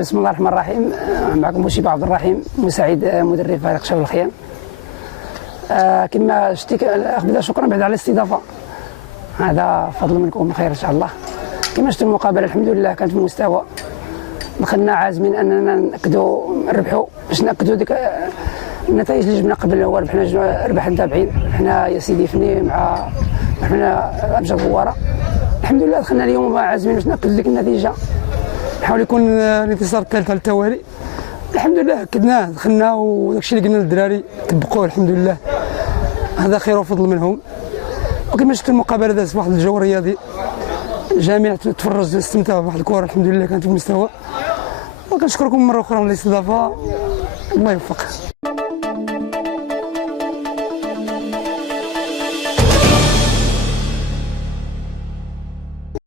بسم الله الرحمن الرحيم. معكم بوشيبة عبد الرحيم، مساعد مدرب فريق شباب الخيام. كما شتي أخبدا شكرا بعد على الاستضافة، هذا فضل منكم، خير إن شاء الله. كما شفتوا المقابلة الحمد لله كانت في المستوى، دخلنا عازمين أننا نأكدوا نربحوا باش نأكدوا ديك النتائج اللي جبنا قبل. هو ربحنا ربح التابعين، ربحنا يا سيدي فني مع ربحنا أمجد غوارة. الحمد لله دخلنا اليوم عازمين باش نأكدوا ديك النتيجة، نحاول يكون الانتصار الثالث على التوالي. الحمد لله أكدناه، دخلنا وداكشي اللي قلنا للدراري طبقوه الحمد لله، هذا خير وفضل منهم. وكما شفتوا المقابلة دازت في واحد الجو رياضي، الجميع تفرج استمتعوا بواحد الكرة الحمد لله كانت في المستوى. وكنشكركم مرة أخرى على الاستضافة، الله يوفق.